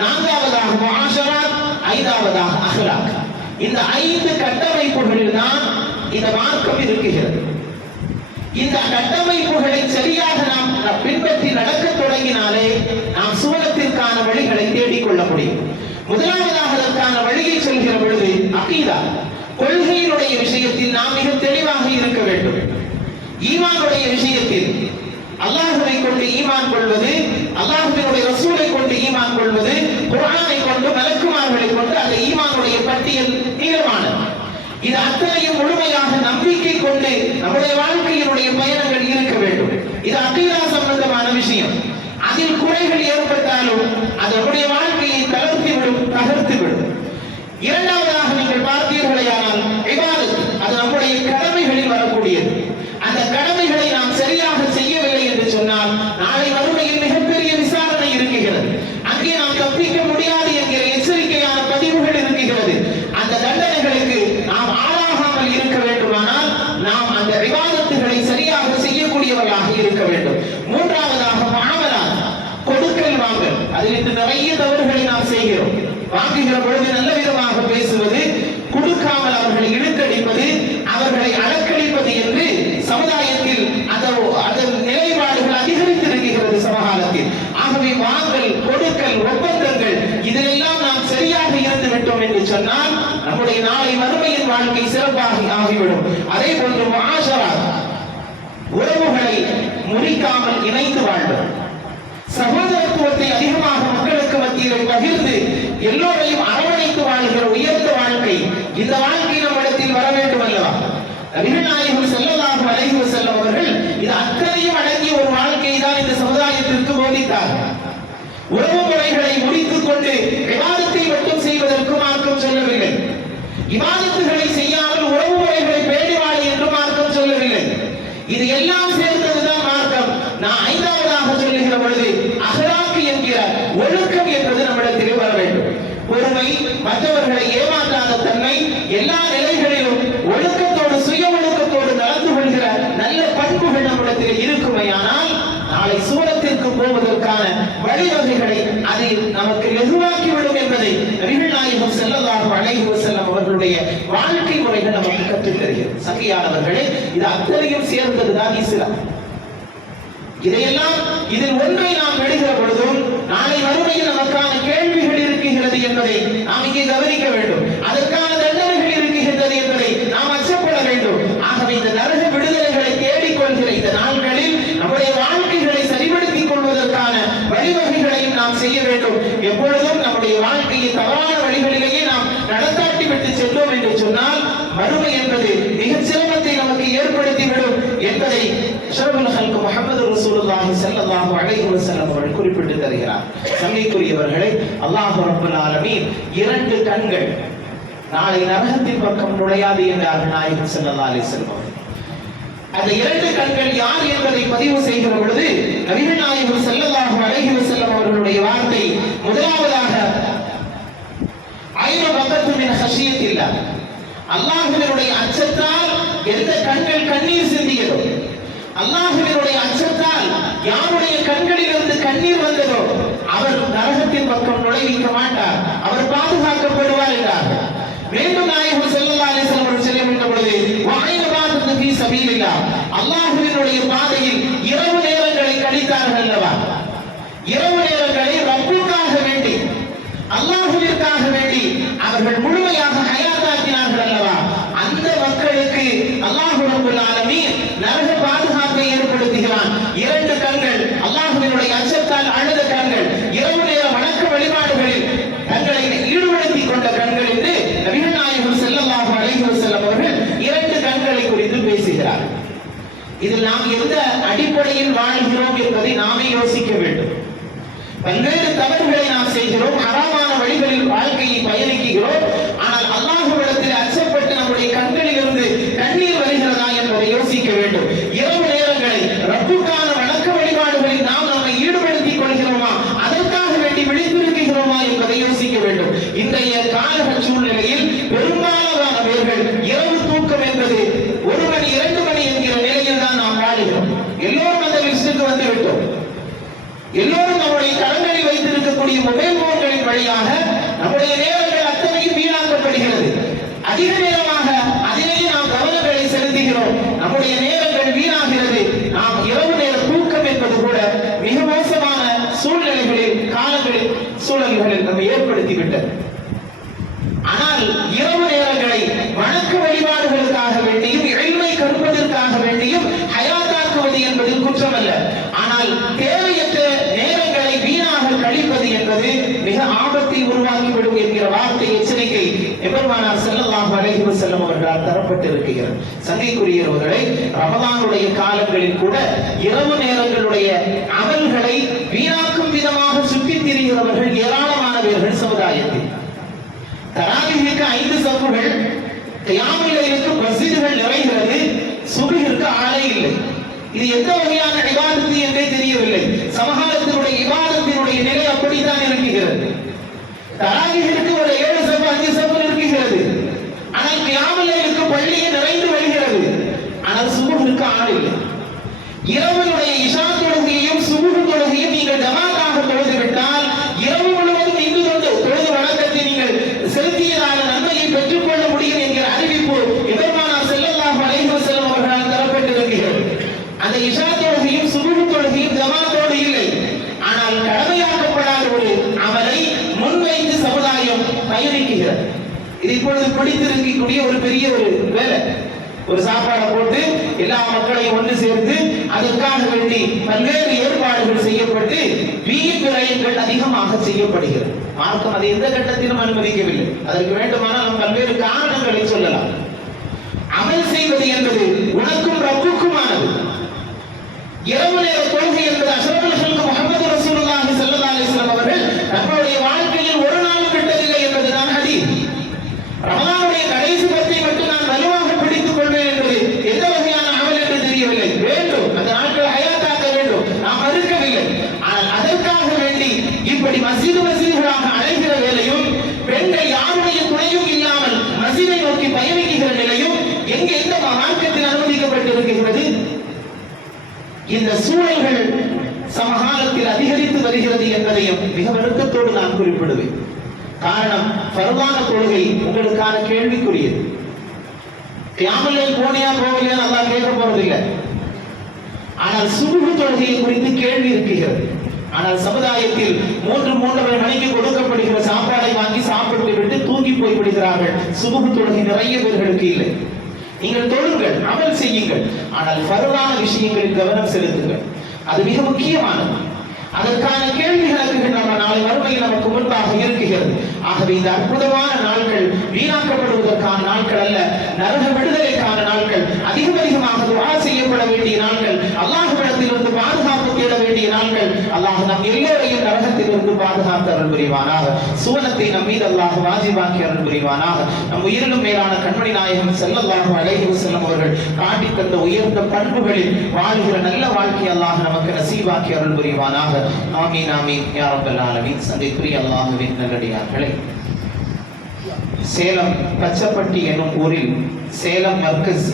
நான்காவதாக முஆஷராத், ஐந்தாவதாக அஹ்லாக். இந்த 5 கட்டமைப்புகளில் தான் இந்த மார்க்கம் இருக்குகிறது. இந்த கட்டமைப்புகளை சரியாக நாம் பின்பற்றி நடக்க தொடங்கினாலே நாம் சுவனத்திற்கான வழிகளை தேடிக்கொள்ள முடியும். முதலாவதாக அதற்கான வழியை சொல்கிற பொழுது அகீதா, கொள்கையினுடைய விஷயத்தில் நாம் மிக தெளிவாக இருக்க வேண்டும். ஈமானுடைய விஷயத்தில் அல்லாஹ்வை கொண்டு ஈமான் கொள்வது, அல்லாஹ்வினுடைய ரசூலை கொண்டு ஈமான் கொள்வது, குர்ஆனை கொண்டு, மலக்குமார்களை கொண்டு, அந்த ஈமானுடைய பட்டியல் நீளமானது. இது அத்தனையும் முழுமையாக நம்பிக்கை கொண்டு நம்முடைய வாழ்க்கையினுடைய பயணங்கள் இருக்க வேண்டும். இது அகீதா சம்பந்தமான விஷயம். அதில் குறைகள் ஏற்பட்டாலும் அது நம்முடைய வாழ்க்கையை தளர்த்திவிடும், தகர்த்துவிடும். இரண்டாவதாக நீங்கள் பார்த்தீர்களேயானால் இபாதத், அது நம்முடைய கடமைகளில் வரக்கூடியது. அந்த கடமைகளை நாம் சரியாக செய்யவில்லை என்று சொன்னால் நாளை மறுமையில் மிகப்பெரிய விசாரணை இருக்குகிறது. அங்கே நாம் தப்பிக்க முடியாது என்கிற எச்சரிக்கையான பதிவுகள் இருக்குகிறது. அந்த தண்டனைகளுக்கு நாம் ஆளாகாமல் இருக்க வேண்டுமானால் நாம் அந்த இபாதத்துகளை சரியாக செய்யக்கூடியவர்களாக இருக்க வேண்டும். மூன்றாவதாக முஆமலாத், கொடுக்கல் வாங்கல். அதில் இன்று நிறைய தவறுகளை நாம் செய்கிறோம். வாங்குகிற பொழுது நல்ல விதமாக பேசுவது, கொடுக்காமல் அவர்களை இழுத்தடிப்பது, அவர்களை அலக்களிப்பது என்று சமுதாயத்தில் அதன் நிலைப்பாடுகள் அதிகரித்திருக்கிறது சமகாலத்தில். ஆகவே வாங்கல், கொடுக்கல், ஒப்பந்தங்கள் இதிலெல்லாம் நாம் சரியாக இருந்து விட்டோம் என்று சொன்னால் நம்முடைய நாளை மறுமையின் வாழ்க்கை சிறப்பாக ஆகிவிடும். அதே போன்று முஆஷராத், உறவுகளை முறிக்காமல் இணைந்து வாழ்வது, சகோதரத்துவத்தை அதிகமாக மக்களுக்கு மத்தியில் பகிர்ந்து எல்லோரையும் அரவணைத்து வாழ்கிற உயர்ந்த வாழ்க்கை, இந்த வாழ்க்கை நம்மிடத்தில் வர வேண்டும் அல்லவா? நபிகள் நாயகம் ஸல்லல்லாஹு அலைஹி வஸல்லம் அவர்கள் இது அத்தனையும் அடங்கிய ஒரு வாழ்க்கையை தான் இந்த சமுதாயத்திற்கு போதித்தார்கள். உறவு முறைகளை முடித்துக் கொண்டு இபாதத்தை மட்டும் செய்வதற்கு மார்க்கம் சொல்லவில்லை. இபாதத்துகளை செய்யாமல் உறவு முறைகளை பேணி வாழ என்று மார்க்கம் சொல்லவில்லை. இது எல்லாம் சேர்ந்ததுதான் மார்க்கம். நான் ஐந்தாவதாக சொல்லுகிற பொழுது அஹ்லாக் என்கிற ஒழுக்கம் என்பது நம்மிடத்திலே வர வேண்டும். பொறுமை, மற்றவர்களை ஏமாற்றாத தன்மை, எல்லா நிலைகளிலும் ஒழுக்கத்தோடு, சுய ஒழுக்கத்தோடு நடந்து கொள்கிற நல்ல பண்புகள் நம்மிடத்தில் இருக்குமையானால் நாளை சூரத்திற்கு போவதற்கான வழிவகைகளை அது நமக்கு லகுவாக்கிவிடும் என்பதை நபிகள் நாயகம் ஸல்லல்லாஹு அலைஹி வஸல்லம் அவர்களுடைய வாழ்க்கை முறைகள் நமக்கு கற்றுத் தருகிறது. சங்கையானவர்களே, இது அத்தனையும் சேர்ந்ததுதான் இஸ்லாம். இதையெல்லாம் இதில் ஒன்றை நாம் விடுகிற பொழுதும் நாளை மறுமையில் நமக்கான கேள்விகள் இருக்குகிறது என்பதை நாம் இங்கே கவனிக்க வேண்டும். அதற்கான தண்டனைகள் இருக்குகிறது என்பதை நாம் அச்சப்பட வேண்டும். ஆகவே இந்த நரக விடுதலைகளை தேடிக்கொள்கிற இந்த நாட்களில் நம்முடைய வாழ்க்கைகளை சரிபடுத்திக் கொள்வதற்கான வழிவகைகளையும் நாம் செய்ய வேண்டும். எப்பொழுதும் நம்முடைய வாழ்க்கையை தவறான வழிகளிலேயே நாம் நடத்தாட்டி விட்டு சென்றோம் என்று சொன்னால் மறுமை என்பது மிகச் சிரமத்தை நமக்கு ஏற்படுத்திவிடும் என்பதை அஷ்ரஃபுல் ஹல்க் முஹம்மது ரசூலுல்லாஹி ஸல்லல்லாஹு அலைஹி வஸல்லம் அவர்கள் குறிப்பிட்டு தருகிறார். சங்கைக்குரியவர்களே, அல்லாஹ் ரப்பல் ஆலமீன் 2 கண்கள் நாளை நரகத்தின் பக்கம் நுழையாது என்றார்கள் நாயகம் ஸல்லல்லாஹு அலைஹி வஸல்லம். அந்த 2 கண்கள் யார் என்பதை பதிவு செய்கிற பொழுது நபிகள் நாயகம் ஸல்லல்லாஹு அலைஹி வஸல்லம் அவர்களுடைய வார்த்தை முதலாவதாக ஐன வகத்து மின் ஹஷியத்தில்லாஹ், அல்லாஹ்வினுடைய அச்சத்தால் எந்த கண்கள் கண்ணீர் சிந்தியதோ, அல்லாஹ்வினுடைய அச்சத்தால் யாருடைய கண்களிலிருந்து கண்ணீர் வந்ததோ அவர் நரகத்தின் பக்கம் நுழைவிக்க மாட்டார், அவர் பாதுகாக்கப்படுவார் என்றார்கள். மீண்டும் நாயகம் ஸல்லல்லாஹு அலைஹி வஸல்லம் சொல்லுகின்ற பொழுது வஐன பாதத்து ஃபீ சபீலில்லாஹ், அல்லாஹ்வினுடைய பாதையில் இரவு நேரங்களை கழித்தார்கள் அல்லவா, இரவு நேரங்களை ரப்புக்காக வேண்டி, அல்லாஹ்விற்காக வேண்டி அவர்கள் முழுமையாக ஹயாத்தாக்கினார்கள் அல்லவா, அந்த மக்களுக்கு அல்லாஹ் ரப்பல் ஆலமீன் நரக பாதுகாப்பை ஏற்படுத்துகிறான். 2 கண்கள், அல்லாஹ்வினுடைய அச்சத்தால் அழுத கண்கள், இரவு நேர வணக்க வழிபாடுகளில் தங்களை ஈடுபடுத்திக் கொண்ட கண்கள் என்று நபிகள் நாயகம் ஸல்லல்லாஹு அலைஹி வஸல்லம் அவர்கள் 2 கண்களை குறித்து பேசுகிறார். இதில் நாம் எந்த அடிப்படையில் வாழ்கிறோம் என்பதை நாமே யோசிக்க வேண்டும். பல்வேறு தவறுகளை நாம் செய்கிறோம், ஹராமான வழிகளில் வாழ்க்கையை பயணிக்கிறோம். ஆனால் அல்லாஹ்விடத்தில் அச்சப்பட்டு நம்முடைய கண்களிலிருந்து கண்ணீர் வருகிறதா என்பதை யோசிக்க வேண்டும். இரவு நேரங்களை ரப்புக்கான வணக்க வழிபாடுகளில் நாம் நம்மை ஈடுபடுத்திக் கொள்கிறோமா, அதற்காக வேண்டி விழித்திருக்கிறோமா என்பதை யோசிக்க வேண்டும். இன்றைய கால சூழ்நிலையில் பெரும்பாலான பேர்கள் இரவு தூக்கம் என்பது 1 மணி 2 மணி என்கிற நிலையில் தான் நாம் வாழுகிறோம். எல்லோரும் அந்த லிஸ்டுக்கு வந்து விட்டோம். எல்லோரும் நம்முடைய கரங்களில் வைத்திருக்கக்கூடிய மொபைல் போன்களின் வழியாக நம்முடைய நேரங்கள் அத்தனையும் வீணாக்கப்படுகிறது. அதிக நேரமாக அதிலேயே நாம் கவனங்களை செலுத்துகிறோம். நம்முடைய நேரங்கள் வீணாகிறது. நாம் இரவு நேர தூக்கம் என்பது கூட மிக மோசமான சூழ்நிலைகளில், காலங்களில், சூழல்களில் நம்ம ஏற்படுத்திவிட்டது. ஆனால் இரவு நேரங்களை வணக்க வழிபாடுகளுக்காக வேண்டியும் இல்மை கற்பதற்காக வேண்டியும் ஹயாத்தாக்குவது என்பது குற்றமல்ல. ஆனால் தேவையற்ற நேரங்களை வீணாக கழிப்பது என்பது மிக ஆபத்தை உருவாக்கிவிடும் என்கிற வார்த்தை எச்சரிக்கை எபெருமானார் ஸல்லல்லாஹு அலைஹி வஸல்லம் அவர்களால் தரப்பட்டிருக்கிறது. சங்கைக்குரியவர்களை, ரமலானுடைய காலங்களில் கூட இரவு நேரங்களுடைய அமல்களை வீணாக்கும் விதமாக சுற்றித் திரிகிறவர்கள் ஏராளமானவர்கள் சமுதாயத்தில். தராவீஹுக்கு 5 சஃப்புகள், கியாமுல் லைலுக்கு மஸ்ஜிதுகள் நிறைகிறது, சுபஹிற்கு ஆளே இல்லை. இது எந்த வகையான இபாதத்து என்றே தெரியவில்லை. சமகாலத்தினுடைய இபாதத்தினுடைய நிலை அப்படித்தான் இருக்கிறது. தராவீஹுக்கு ஒரு 7 சஃப் 5 சஃப் இருக்கிறது. ஆனால் கியாமுல் லைலுக்கு பள்ளியே நிறைந்து வருகிறது. ஆனால் சுபஹிற்கு ஆள் இல்லை. இரவுடைய இஷா தொழுகையையும் சுபஹ் தொழுகையும் நீங்கள் ஜமாத்தாக தொழுது விட்டால் இரவு முழுவதும் இந்து தொழுது வணக்கத்தை நீங்கள் செலுத்தியதான நன்மையை பெற்றுக் கொள்ள முடியும் என்கிற அறிவிப்பு எபெருமானார் ஸல்லல்லாஹு அலைஹி வஸல்லம் அவர்களால் தரப்பட்டிருக்கிறது. அந்த இஷா தொழுகையும் சுபஹ் தொழுகையும் ஜமாத்தோடு இல்லை. ஆனால் கடமையாக்கப்படாத ஒரு அமலை முன்வைத்து சமுதாயம் பயணிக்கிறது. இது இப்பொழுது பிடித்திருக்கக்கூடிய ஒரு பெரிய ஒரு வேலை. ஒரு சாப்பாடை போட்டு எல்லா மக்களையும் ஒன்று சேர்த்து அதற்காக வேண்டி பல்வேறு ஏற்பாடுகள் செய்யப்பட்டு வீண் விரயங்கள் அதிகமாக செய்யப்படுகிறது. மார்க்கம் அதை எந்த கட்டத்திலும் அனுமதிக்கவில்லை. அதற்கு வேண்டுமானால் நாம் பல்வேறு காரணங்களை சொல்லலாம். அமல் செய்வது என்பது உனக்கும் ரப்புக்குமானது. இரவு நேர தொழுகை என்பது அஷ்ரஃபுல் ஹல்க் முஹம்மது ரசூலுல்லாஹி ஸல்லல்லாஹு அலைஹி வஸல்லம் அவர்கள் தங்களுடைய வாழ்க்கையில் ஒரு நாளும் விட்டதில்லை என்பதுதான் ஹதீஸ். ரமலானுடைய கடைசி 10 மட்டும் நான் வலுவாக பிடித்துக் கொள்வேன் என்பது எந்த வகையான அமல் என்று தெரியவில்லை. வேண்டும், அந்த நாட்கள் ஹயாத்தாக்க வேண்டும், நாம் மறுக்கவில்லை. ஆனால் அதற்காக வேண்டி இப்படி மஸ்ஜிதுகளாக அழைக்கிற வேலையும், பெண்கள் யாருடைய துணையும் இல்லாமல் மஸ்ஜிதை நோக்கி பயணிக்கிற நிலையும் எங்கே எந்த மார்க்கத்தில் அனுமதிக்கப்பட்டிருக்கிறது? இந்த சூழல்கள் சமகாலத்தில் அதிகரித்து வருகிறது என்பதையும் மிக வருத்தத்தோடு நான் குறிப்பிடுவேன். காரணம், ஃபர்தான தொழுகை உங்களுக்கான கேள்விக்குரியது. கியாமுல் லைல் போனியா போகலையா அல்லாஹ் கேட்க போறதில்லை. ஆனால் சுபஹ் தொழுகையை குறித்து கேள்வி இருக்கிறது. ஆனால் சமுதாயத்தில் 3-3:30 மணிக்கு கொடுக்கப்படுகிற சாப்பாடை வாங்கி சாப்பிட்டு விட்டு தூங்கி போய் விடுகிறார்கள். சுபஹ் தொழுகை நிறைய பேர்களுக்கு இல்லை. நீங்கள் தொழுங்கள், அமல் செய்யுங்கள். ஆனால் ஃபர்தான விஷயங்களில் கவனம் செலுத்துங்கள். அது மிக முக்கியமானது. அதற்கான கேள்விகளுக்கு நம்ம நாளை மறுமையில் நமக்கு முன்பாக இருக்கிறது. ஆகவே இந்த அற்புதமான நாட்கள் வீணாக்கப்படுவதற்கான நாட்கள் அல்ல, நரக விடுதலைக்கான நாட்கள், அதிகமாக துஆ செய்யப்பட வேண்டிய நாட்கள், அல்லாஹ்விடத்திலிருந்து பாதுகாப்பு தேட வேண்டிய நாட்கள். அல்லாஹ் நம் எல்லோரையும் நரகத்திலிருந்து பாதுகாத்து அருள் புரிவானாக. சுவனத்தை நம் மீது அல்லாஹ் வாஜிபாக்கி அருள் புரிவானாக. நம் உயிரிலும் மேலான கண்மணி நாயகம் ஸல்லல்லாஹு அலைஹி வஸல்லம் அவர்கள் காட்டி தந்த உயர்ந்த பண்புகளில் வாழ்கிற நல்ல வாழ்க்கை அல்லாஹ் நமக்கு நசீபாக்கி அருள் புரிவானாக. ஆமீன் ஆமீன் யா ரப்பல் ஆலமீன். சங்கைக்குரிய அல்லாஹ்வின் நல்லடியார்களே, சேலம் பச்சப்பட்டி என்னும் ஊரில் சேலம் மர்கஸ்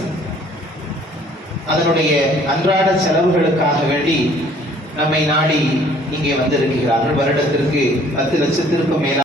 அதனுடைய அன்றாட செலவுகளுக்காக வேண்டி நம்மை நாடி இங்கே வந்திருக்கிறார்கள். வருடத்திற்கு 10 லட்சத்திற்கும் மேலாக